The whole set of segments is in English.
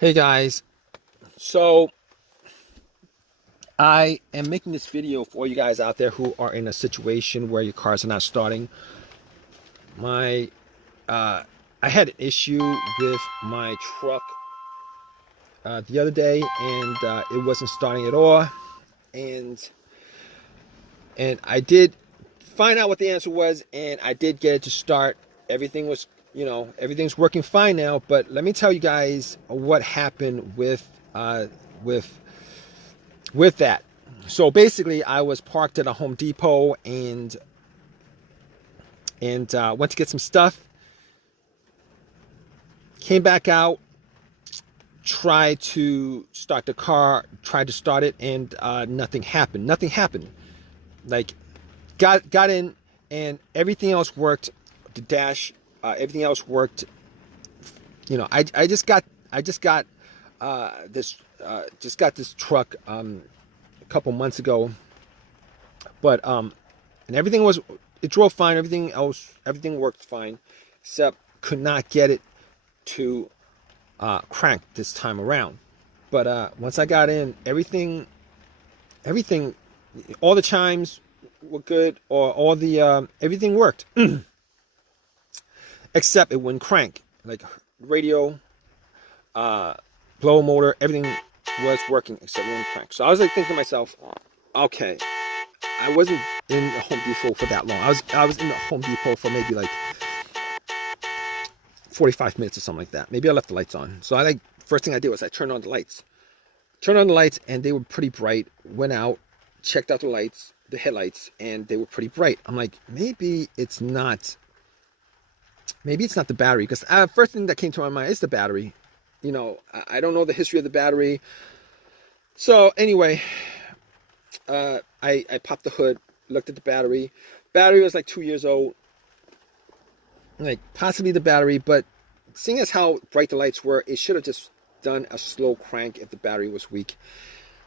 Hey guys, so I am making this video for you guys out there who are in a situation where your cars are not starting. My uh, I had an issue with my truck the other day, and it wasn't starting at all. And I did find out what the answer was, and I did get it to start. Everything was, everything's working fine now. But let me tell you guys what happened with with that. So basically, I was parked at a Home Depot and went to get some stuff. Came back out, tried to start the car, tried to start it, and nothing happened. Nothing happened. Like got in, and everything else worked. The dash, everything else worked. I just got this truck a couple months ago, but and it drove fine. Everything worked fine, except could not get it to crank this time around. But once I got in, everything, all the chimes were good, or all the everything worked, except it wouldn't crank. Like radio, blower motor, everything was working except it wouldn't crank. So I was like thinking to myself, okay, I wasn't in the Home Depot for that long. I was in the Home Depot for maybe like 45 minutes or something like that. Maybe I left the lights on. So first thing I did was I turned on the lights. Turned on the lights, and they were pretty bright. Went out, checked out the lights, the headlights, and they were pretty bright. I'm like, maybe it's not the battery, because first thing that came to my mind is the battery. I don't know the history of the battery. So anyway, I popped the hood, looked at the battery. Battery was like 2 years old. Like possibly the battery, but seeing as how bright the lights were, it should have just done a slow crank if the battery was weak.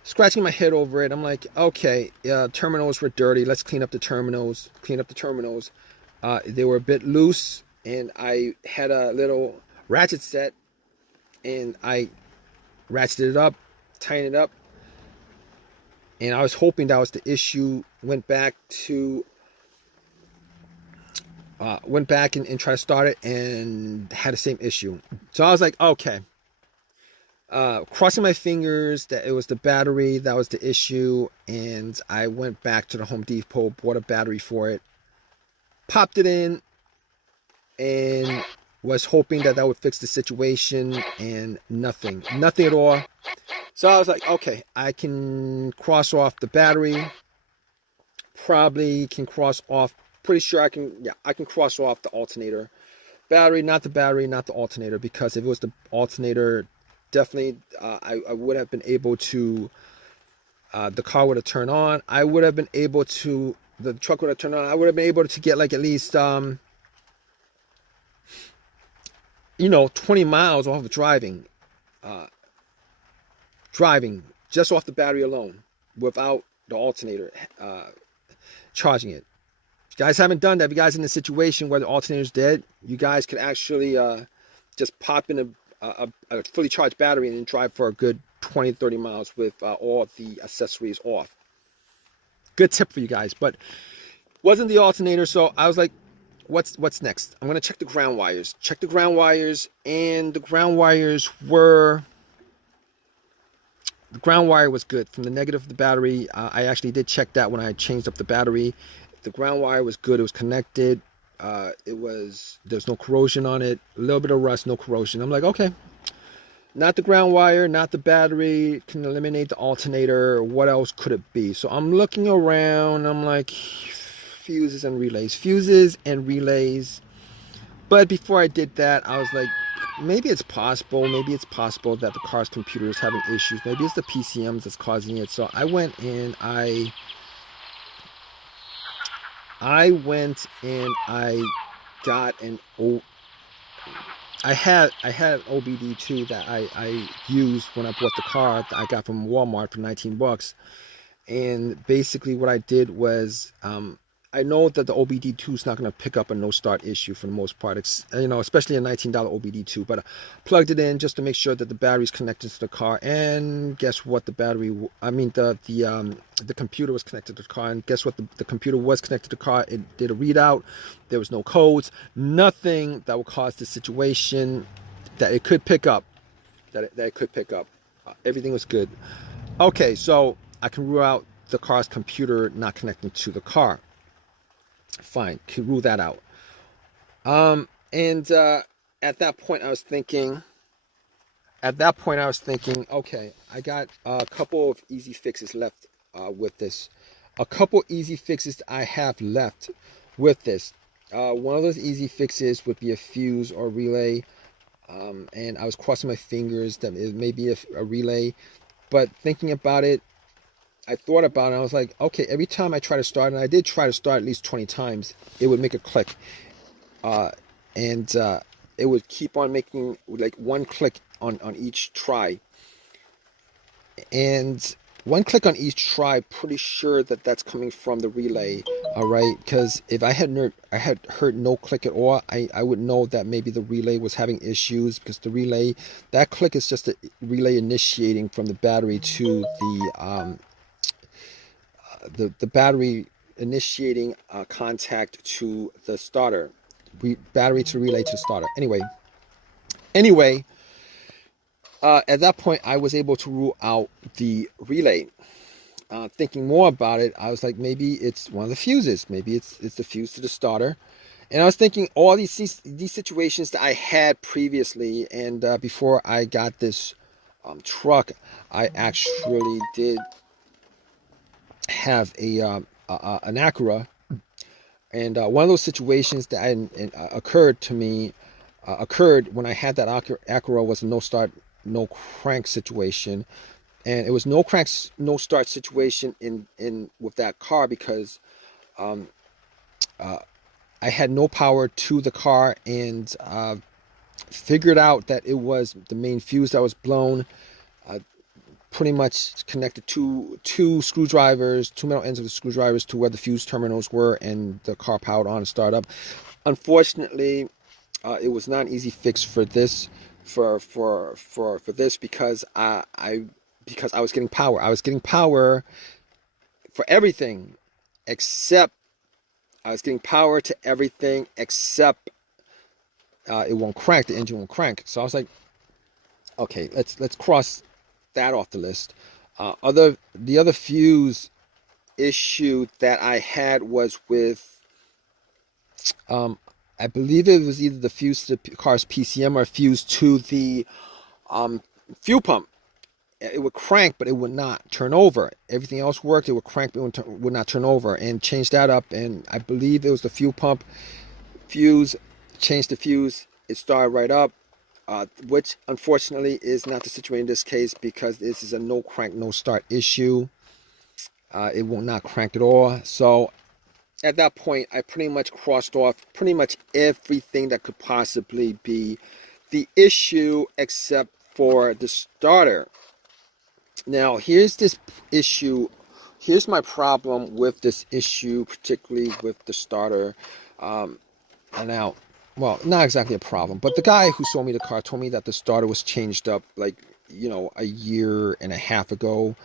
Scratching my head over it, I'm like, okay, terminals were dirty. Let's clean up the terminals. They were a bit loose, and I had a little ratchet set, and I ratcheted it up, tightened it up, and I was hoping that was the issue. Went back and tried to start it, and had the same issue. So I was like, okay. Crossing my fingers that it was the battery that was the issue, and I went back to the Home Depot, bought a battery for it, popped it in, and was hoping that would fix the situation, and nothing at all. So I was like, okay, I can cross off the battery, probably can cross off, pretty sure I can cross off the alternator. Battery, not the alternator, because if it was the alternator, definitely I would have been able to, the car would have turned on. The truck would have turned on. I would have been able to get like at least 20 miles off of driving just off the battery alone, without the alternator charging it. If you guys haven't done that, if you guys in a situation where the alternator is dead, you guys could actually just pop in a fully charged battery and then drive for a good 20 30 miles with all the accessories off. Good tip for you guys. But wasn't the alternator, so I was like, what's next? I'm gonna check the ground wires. And the ground wire was good from the negative of the battery. I actually did check that when I changed up the battery. The ground wire was good. It was connected. There's no corrosion on it. A little bit of rust, no corrosion. I'm like, okay, not the ground wire, not the battery. Can eliminate the alternator. What else could it be? So I'm looking around. I'm like, fuses and relays. But before I did that, I was like, maybe it's possible that the car's computer is having issues. Maybe it's the PCMs that's causing it. So I went and I got I had OBD2 that I used when I bought the car that I got from Walmart for $19. And basically what I did was I know that the OBD2 is not going to pick up a no start issue for the most part. It's, you know, especially a $19 OBD2. But I plugged it in just to make sure that the battery's connected to the car. And guess what? The computer was connected to the car. And guess what? The computer was connected to the car. It did a readout. There was no codes. Nothing that would cause the situation that it could pick up. That it could pick up. Everything was good. Okay, so I can rule out the car's computer not connecting to the car. Fine, can rule that out. At that point I was thinking, okay, I got a couple of easy fixes left with this. A couple easy fixes I have left with this. One of those easy fixes would be a fuse or relay. And I was crossing my fingers that it may be a relay. But thinking about it, I thought about it, and I was like, okay, every time I try to start, and I did try to start at least 20 times, it would make a click. It would keep on making like one click on each try. And one click on each try, pretty sure that that's coming from the relay, all right? Because if I had heard no click at all, I would know that maybe the relay was having issues, because the relay, that click is just a relay initiating from the battery to the battery initiating contact to the starter, battery to relay to the starter. Anyway, at that point, I was able to rule out the relay. Thinking more about it, I was like, maybe it's one of the fuses. Maybe it's the fuse to the starter. And I was thinking all these situations that I had previously, and before I got this truck, I actually did have an Acura, and one of those situations that occurred when I had that Acura was a no start, no crank situation, and it was no crank, no start situation in with that car because I had no power to the car, and figured out that it was the main fuse that was blown. Pretty much connected two screwdrivers, two metal ends of the screwdrivers to where the fuse terminals were, and the car powered on and started up. Unfortunately, it was not an easy fix for this, for this, because I was getting power. I was getting power for everything except it won't crank. The engine won't crank. So I was like, okay, let's cross that off the list. The other fuse issue that I had was with I believe it was either the fuse to the car's PCM or fuse to the fuel pump. It would crank, but it would not turn over. Everything else worked. It would crank, but it would not turn over. And changed that up, and I believe it was the fuel pump fuse. Changed the fuse. It started right up. Which unfortunately is not the situation in this case, because this is a no crank, no start issue. It will not crank at all. So at that point, I pretty much crossed off pretty much everything that could possibly be the issue except for the starter. Now, here's this issue. Here's my problem with this issue, particularly with the starter. Now, well, not exactly a problem, but the guy who sold me the car told me that the starter was changed up like, a year and a half ago.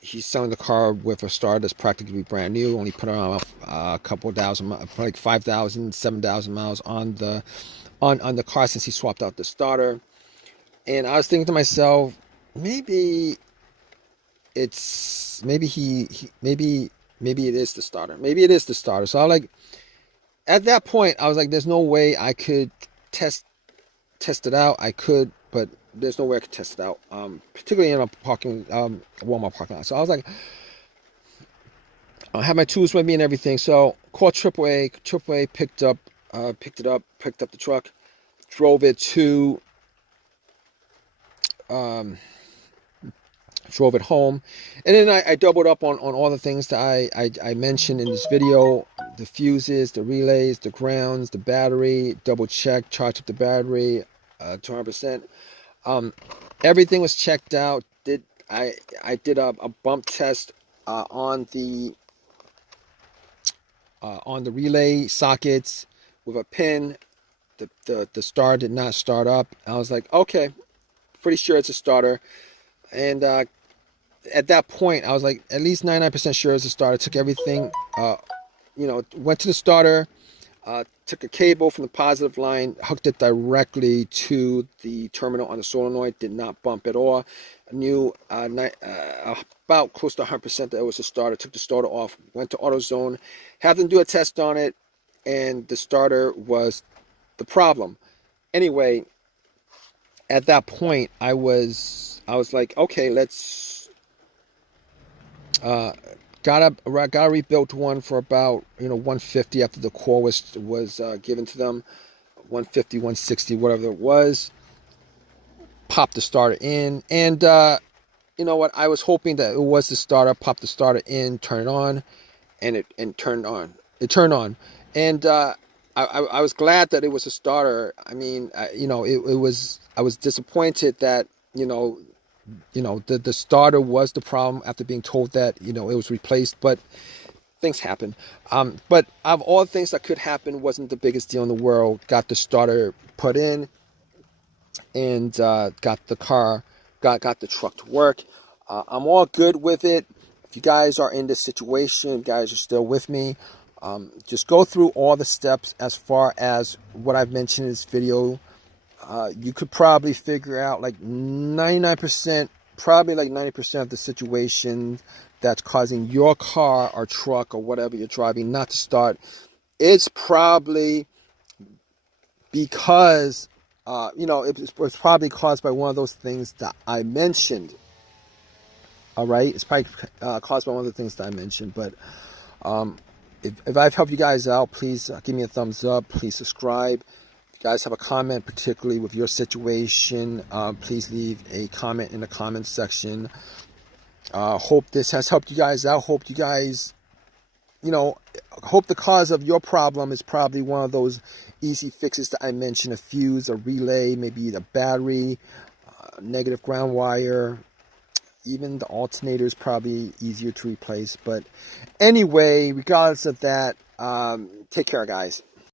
He's selling the car with a starter that's practically brand new. Only put on a couple thousand, like 5,000, 7,000 miles on the car since he swapped out the starter. And I was thinking to myself, maybe it is the starter. Maybe it is the starter. So I like, at that point, I was like, there's no way I could test it out. I could, but there's no way I could test it out, particularly in a Walmart parking lot. So I was like, I have my tools with me and everything. So called AAA. AAA picked up the truck, drove it home, and then I doubled up on all the things that I mentioned in this video: the fuses, the relays, the grounds, the battery. Double checked, charged up the battery 200%. Everything was checked out. I did a bump test on the on the relay sockets with a pin. The starter did not start up. I was like, okay, pretty sure it's a starter. And at that point, I was like, at least 99% sure it's a starter. Took everything, went to the starter, took a cable from the positive line, hooked it directly to the terminal on the solenoid, did not bump at all. I knew about close to 100% that it was a starter. Took the starter off, went to AutoZone, had them do a test on it, and the starter was the problem. Anyway, at that point, I was like, okay, let's got a rebuilt one for about 150 after the core was given to them, 150, 160, whatever it was. Popped the starter in, and you know what? I was hoping that it was the starter. Popped the starter in, turn it on, and it turned on. It turned on, and I was glad that it was a starter. I mean, it was. I was disappointed that the starter was the problem after being told that it was replaced, but things happen. But of all the things that could happen, wasn't the biggest deal in the world. Got the starter put in, and got the truck to work. I'm all good with it. If you guys are in this situation, you guys are still with me, just go through all the steps as far as what I've mentioned in this video. You could probably figure out like 99%, probably like 90% of the situation that's causing your car or truck or whatever you're driving not to start. It's probably because it was probably caused by one of those things that I mentioned. All right, it's probably caused by one of the things that I mentioned. But if I've helped you guys out, please give me a thumbs up. Please subscribe. If you guys have a comment, particularly with your situation, please leave a comment in the comment section. Hope this has helped you guys out. Hope you guys, hope the cause of your problem is probably one of those easy fixes that I mentioned: a fuse, a relay, maybe the battery, negative ground wire. Even the alternator is probably easier to replace. But anyway, regardless of that, take care, guys.